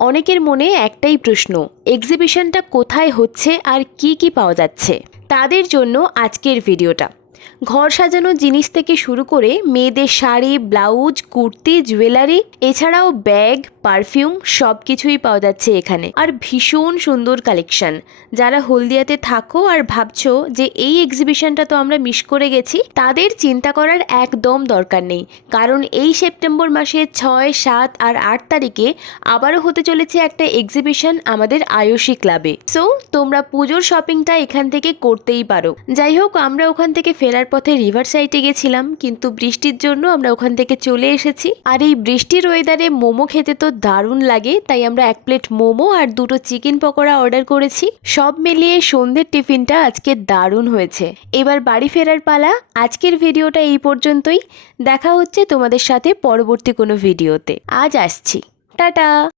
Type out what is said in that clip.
অনেকের মনে একটাই প্রশ্ন, এক্সিবিশনটা কোথায় হচ্ছে আর কি কি পাওয়া যাচ্ছে। তাদের জন্য আজকের ভিডিওটা। ঘর সাজানোর জিনিস থেকে শুরু করে মেয়েদের শাড়ি, ব্লাউজ, কুর্তি, জুয়েলারি, এছাড়াও ব্যাগ, পারফিউম সব কিছুই পাওয়া যাচ্ছে এখানে। আর ভীষণ সুন্দর কালেকশন। যারা হলদিয়াতে থাকো আর ভাবছো যে এই এক্সিবিশনটা তো আমরা মিস করে গেছি, তাদের চিন্তা করার একদম দরকার নেই। কারণ এই সেপ্টেম্বর মাসের 6, 7 আর 8 তারিখে আবারও হতে চলেছে একটা এক্সিবিশন আমাদের আয়ুষী ক্লাবে। সো তোমরা পুজোর শপিংটা এখান থেকে করতেই পারো। যাই হোক, আমরা ওখান থেকে ফেরার পথে রিভার সাইডে গেছিলাম, কিন্তু বৃষ্টির জন্য আমরা ওখান থেকে চলে এসেছি। আর এই বৃষ্টির ওয়েদারে মোমো খেতে তো দারুণ লাগে, তাই আমরা 1 প্লেট মোমো আর 2টো চিকেন পকোড়া অর্ডার করেছি। সব মিলিয়ে সন্ধ্যের টিফিনটা আজকে দারুণ হয়েছে। এবার বাড়ি ফেরার পালা। আজকের ভিডিওটা এই পর্যন্তই। দেখা হচ্ছে তোমাদের সাথে পরবর্তী কোনো ভিডিওতে। আজ আসছি, টাটা।